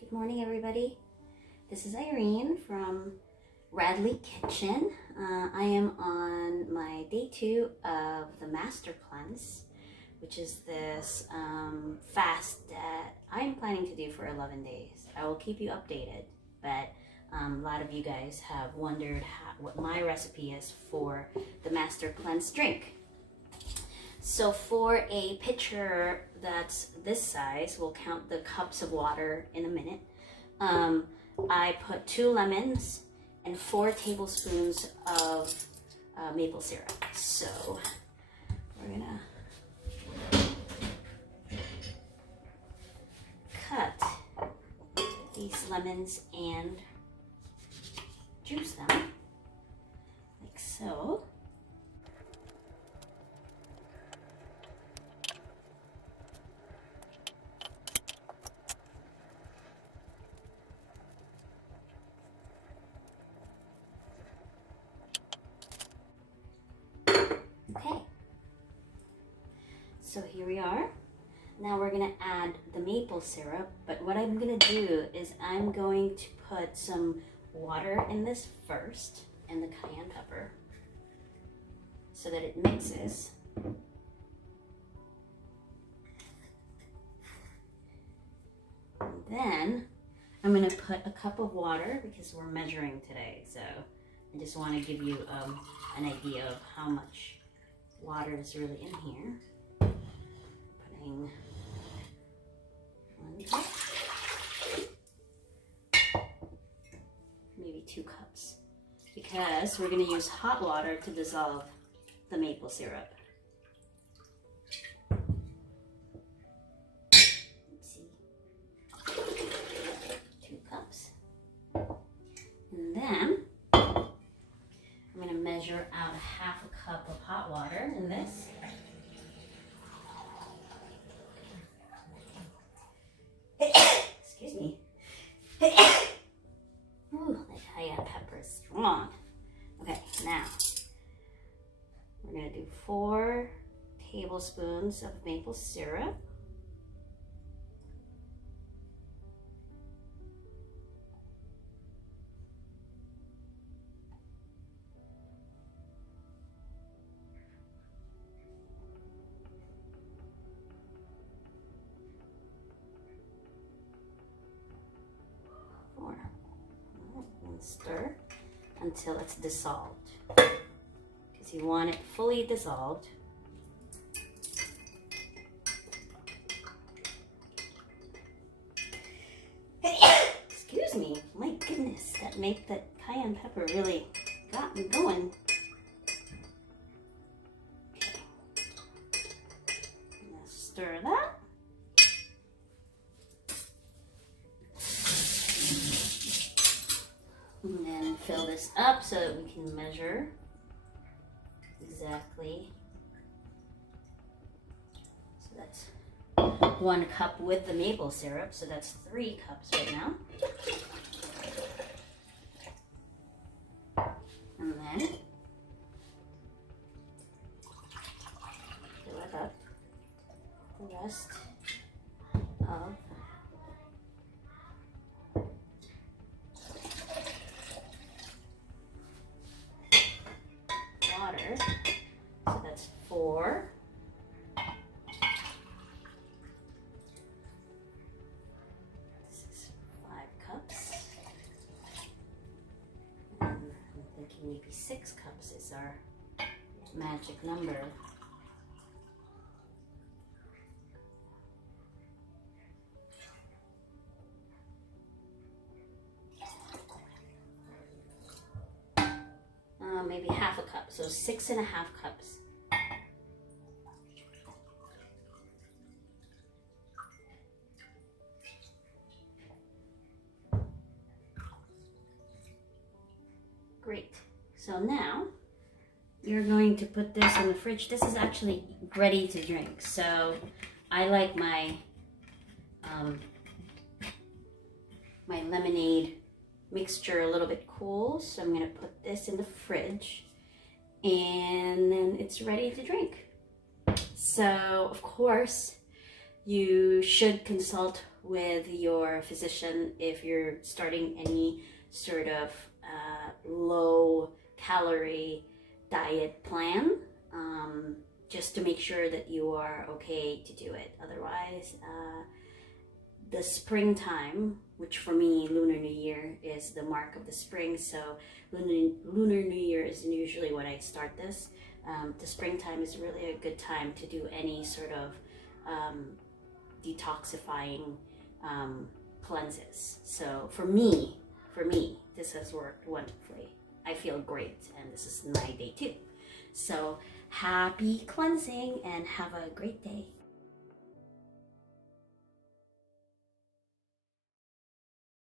Good morning, everybody. This is Irene from Radley Kitchen. I am on my day 2 of the Master Cleanse, which is this fast that I am planning to do for 11 days. I will keep you updated, but a lot of you guys have wondered what my recipe is for the Master Cleanse drink. So for a pitcher that's this size, we'll count the cups of water in a minute. I put 2 lemons and 4 tablespoons of maple syrup. So we're gonna cut these lemons and juice them like so. Okay, so here we are. Now we're gonna add the maple syrup, but what I'm gonna do is I'm going to put some water in this first and the cayenne pepper so that it mixes. And then I'm gonna put a cup of water because we're measuring today, so I just want to give you an idea of how much water is really in here. Putting 1 cup, maybe 2 cups, because we're going to use hot water to dissolve the maple syrup. Let's see, 2 cups, and then I'm going to measure out 1/2 cup of hot water in this. Excuse me. Ooh, that cayenne pepper is strong. Okay, now we're going to do 4 tablespoons of maple syrup. And stir until it's dissolved, because you want it fully dissolved. Excuse me, my goodness, that cayenne pepper really got me going. Okay, now stir that. And then fill this up so that we can measure exactly. So that's 1 cup with the maple syrup, so that's 3 cups right now. And then fill it up the rest of water. So that's 4. This is 5 cups. And I'm thinking maybe 6 cups is our magic number. Maybe 1/2 cup, so 6.5 cups. Great. So now you're going to put this in the fridge. This is actually ready to drink. So I like my my lemonade mixture a little bit cool, so I'm going to put this in the fridge and then it's ready to drink. So of course you should consult with your physician if you're starting any sort of low calorie diet plan, just to make sure that you are okay to do it. Otherwise, the springtime, which for me, Lunar New Year is the mark of the spring, so Lunar New Year is usually when I start this. The springtime is really a good time to do any sort of detoxifying cleanses. So for me, this has worked wonderfully. I feel great, and this is my day 2. So happy cleansing and have a great day.